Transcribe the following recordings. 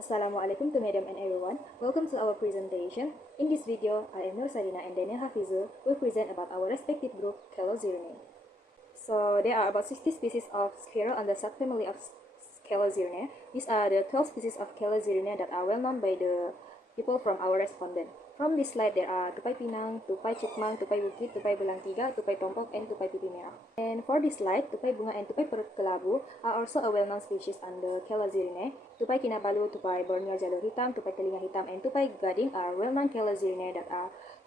Assalamualaikum to Madam and everyone. Welcome to our presentation. In this video, I am Nur Sarina and Daniel Hafizul will present about our respective group, Calozirinae. So there are about 60 species of squirrel under subfamily of Calozirinae. These are the 12 species of Calozirinae that are well known by the people from our respondent. From this slide, there are tupai pinang, tupai cukmang, tupai bukit, tupai belang tiga, tupai tompok, and tupai pipi merah. And for this slide, tupai bunga and tupai perut kelabu are also a well-known species under Calozirinae. Tupai kinabalu, tupai Borneo jalur hitam, tupai telinga hitam, and tupai gading are well-known Calozirinae that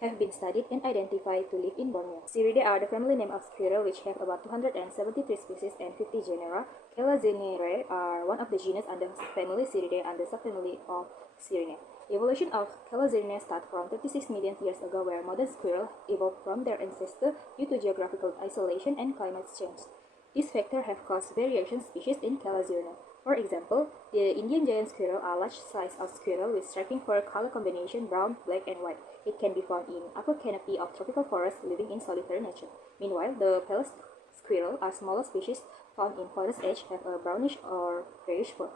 have been studied and identified to live in Borneo. Siridae are the family name of squirrel, which have about 273 species and 50 genera. Calozirinae are one of the genus under family Siridae and the subfamily of Sirinae. Evolution of Calozirinae started from 36 million years ago, where modern squirrel evolved from their ancestor due to geographical isolation and climate change. These factors have caused variation species in Calozirinae. For example, the Indian giant squirrel are large size of squirrel with striking fur color combination brown, black, and white. It can be found in upper canopy of tropical forest living in solitary nature. Meanwhile, the Pallas squirrel are smaller species found in forest edge have a brownish or grayish fur.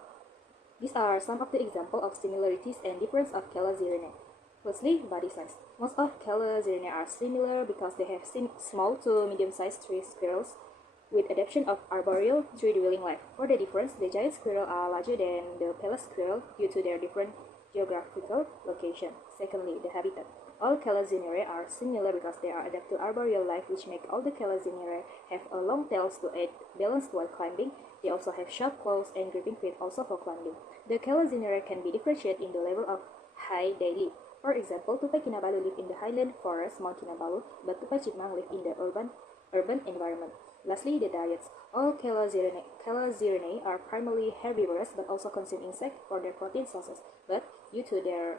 These are some of the examples of similarities and difference of Calozirinae. Firstly, body size. Most of Calozirinae are similar because they have small to medium-sized tree squirrels with adaptation of arboreal tree-dwelling life. For the difference, the giant squirrel are larger than the Pallas squirrel due to their different geographical location. Secondly, the habitat. All Calozirinae are similar because they are adapted to arboreal life, which make all the Calozirinae have a long tails to aid balance while climbing. They also have sharp claws and gripping feet also for climbing. The Calozirinae can be differentiated in the level of height they live. For example, Tupai Kinabalu live in the highland forest, Mount Kinabalu, but Tupai Chipmang live in the urban environment. Lastly, the diets. All Calozirinae are primarily herbivorous but also consume insects for their protein sources. But due to their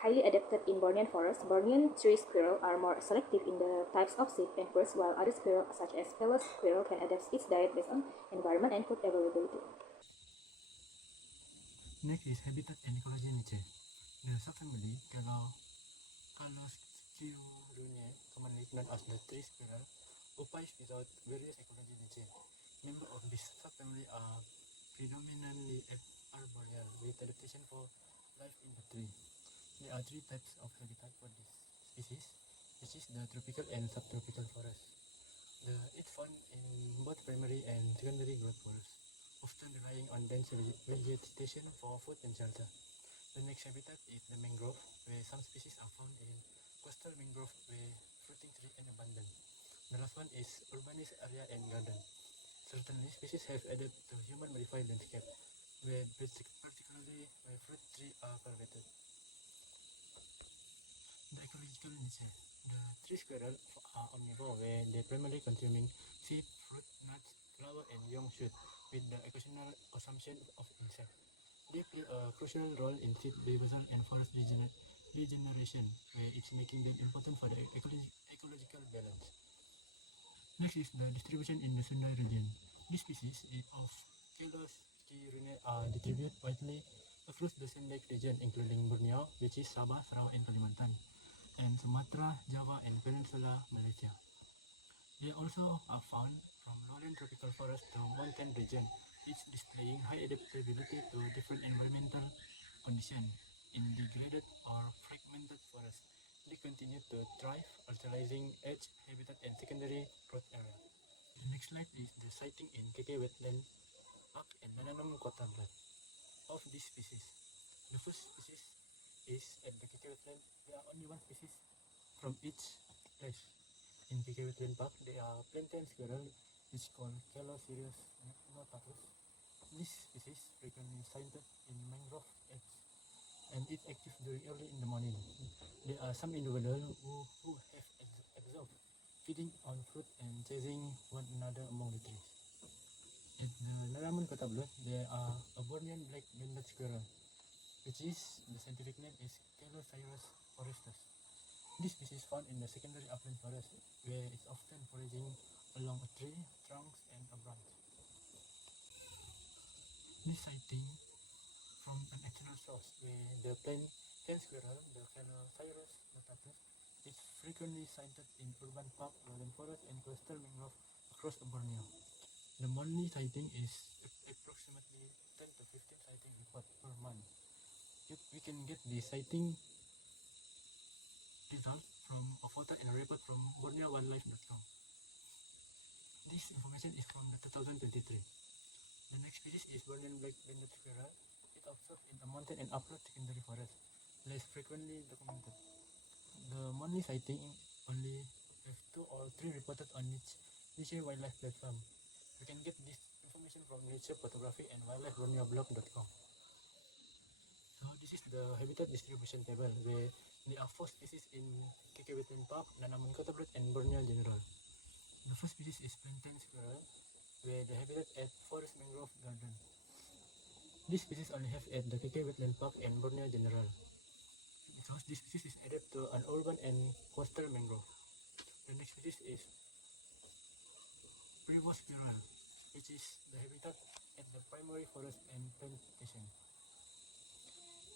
highly adapted in Bornean forests, Bornean tree squirrel are more selective in the types of seed and fruits, while other squirrel such as Pallas squirrel can adapt its diet based on environment and food availability. Next is habitat and ecology niche. The subfamily Calosciurinae, commonly known as the tree squirrel, occupies without various ecology niche. Members of this subfamily are predominantly arboreal, with adaptation for life in the tree. There are three types of habitat for this species, which is the tropical and subtropical forest. It's found in both primary and secondary growth forests, often relying on dense vegetation for food and shelter. The next habitat is the mangrove, where some species are found in coastal mangrove where fruiting tree and abundant. The last one is urbanized area and garden. Certainly, species have adapted to human-modified landscape, where particularly where fruit trees are cultivated. The ecological niche. The tree squirrel are omnivore, where they primarily consuming seed, fruit, nuts, flower, and young shoot, with the occasional consumption of insects. They play a crucial role in seed dispersal and forest regeneration, where it's making them important for the ecological balance. Next is the distribution in the Sundai region. This species of Calosciurinae are distributed widely across the Sundai region, including Borneo, which is Sabah, Sarawak, and Kalimantan, and Sumatra, Java, and Peninsula Malaysia. They also are found from lowland tropical forest to mountain region, each displaying high adaptability to different environmental conditions. In degraded or fragmented forests, they continue to thrive, utilizing edge habitat and secondary growth area. The next slide is the sighting in KK wetland park and Nananum Kotablat of this species. The first species is at the KK wetland. There are only one species from each place. In KK wetland park, there are plantain squirrel, which is called Calosirus notatus. This species frequently sighted in mangrove edge, and it's active during early in the morning. There are some individuals who have observed feeding on fruit and chasing one another among the trees. At the Naraman Kotablut, there are a Bornean black-banded squirrel, which is, the scientific name is Calocirus forestus. This species found in the secondary upland forest, where it's often foraging along a tree, trunks, and a branch. This sighting from an external source, where the plain squirrel, the Calocirus notatus, is frequently sighted in urban park, lowland forest, and coastal mangrove across Borneo. The monthly sighting is approximately 10 to 15 sighting reports per month. can get the sighting result from a photo and a report from BorneoWildlife.com. This information is from the 2023. The next species is Bornean black-banded squirrel. It observed in a mountain and upland secondary forest, less frequently documented. The monthly sighting only have 2 or 3 reported on Nature Wildlife platform. You can get this information from Nature Photography and WildlifeBorneoblog.com. So this is the habitat distribution table where there are 4 species in KK Wetland Park, Nanaman Kotablet, and Borneo General. The first species is plantain squirrel, where the habitat at Forest Mangrove Garden. This species only have at the KK Wetland Park and Borneo General, because this species is adapted to an urban and coastal mangrove. The next species is Prevost squirrel, which is the habitat at the primary forest and plantation.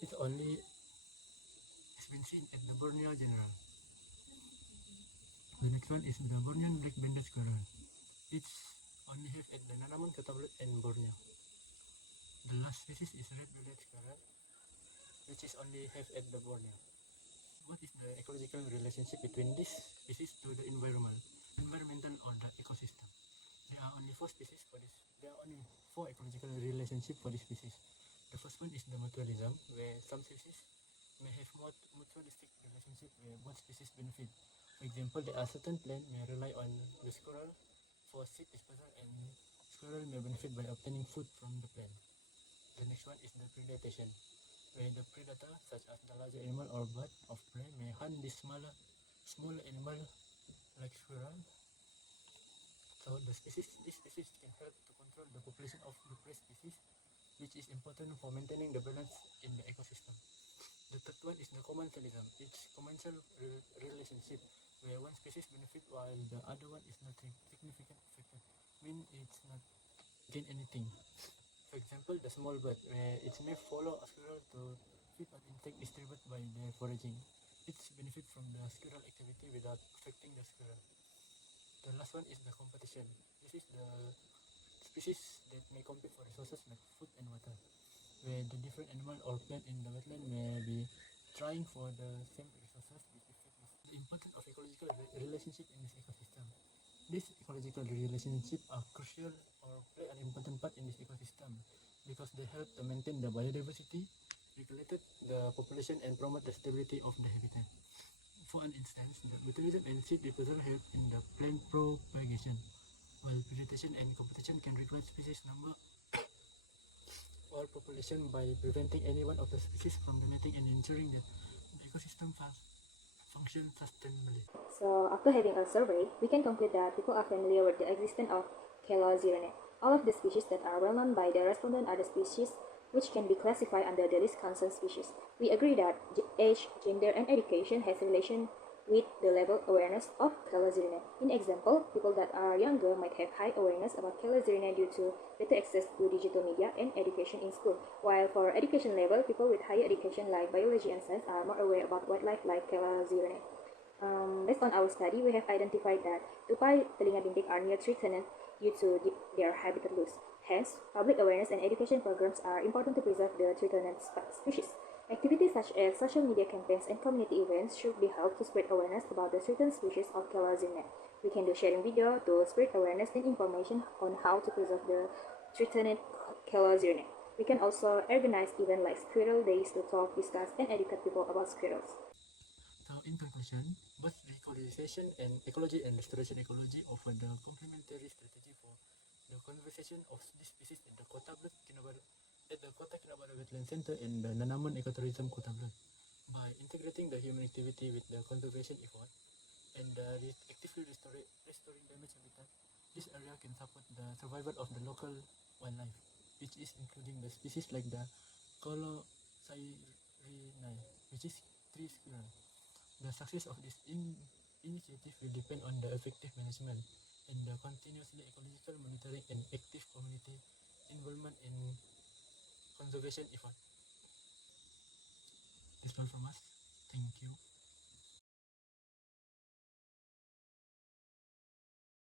It only has been seen at the Borneo General. The next one is the Bornean black-banded squirrel. It's only have at the Nanaman Kotablet and Borneo. The last species is red-bellied squirrel, which is only have at the Borneo. What is the ecological relationship between this species to the environmental or the ecosystem? There are only 4 species for this. There are only 4 ecological relationships for this species. The first one is the mutualism, where some species may have mutualistic relationship where both species benefit. For example, there are certain plants may rely on the squirrel for seed dispersal, and squirrel may benefit by obtaining food from the plant. The next one is the predation, where the predator, such as the larger animal or bird of prey, may hunt this small animal like squirrel. So this species can help to control the population of the prey species, which is important for maintaining the balance in the ecosystem. The third one is the commensalism. It's commensal relationship, where one species benefit while the other one is not significant affected. Mean it's not gain anything. For example, the small bird, where it may follow a squirrel to feed on insect distributed by their foraging. It's benefit from the squirrel activity without affecting the squirrel. The last one is the competition. This is the species that may compete for resources like food and water, where the different animal or plant in the wetland may be trying for the same resources which affect the importance of ecological relationship in this ecosystem. These ecological relationships are crucial or play an important part in this ecosystem because they help to maintain the biodiversity, regulate the population, and promote the stability of the habitat. For an instance, the mutualism and seed dispersal help in the plant propagation, while predation and competition can regulate species number or population by preventing any one of the species from dominating and ensuring that the ecosystem function sustainably. So, after having a survey, we can conclude that people are familiar with the existence of Chelazirinae. All of the species that are well known by the respondent are the species which can be classified under the least concern species. We agree that age, gender, and education has relation with the level awareness of Chelazirinae. In example, people that are younger might have high awareness about Chelazirinae due to better access to digital media and education in school, while for education level, people with higher education like biology and science are more aware about wildlife like Chelazirinae. Based on our study, we have identified that tupai telinga bintik are near threatened due to their habitat loss. Hence, public awareness and education programs are important to preserve the threatened species. Activities such as social media campaigns and community events should be held to spread awareness about the threatened species of Chelazirinae. We can do sharing video to spread awareness and information on how to preserve the threatened Chelazirinae. We can also organize events like Squirrel Days to talk, discuss, and educate people about squirrels. So in conclusion, both ecologization and ecology and restoration ecology offer the complementary strategy for the conservation of this species at the Kota Kinabalu Wetland Center and the Nanaman Ecotourism Kotablet. By integrating the human activity with the conservation effort and actively restoring damaged habitat, this area can support the survival of the local wildlife, which is including the species like the Chelazirinae, which is tree squirrel. The success of this initiative will depend on the effective management and the continuously ecological monitoring and active community involvement in conservation effort. That's all from us. Thank you.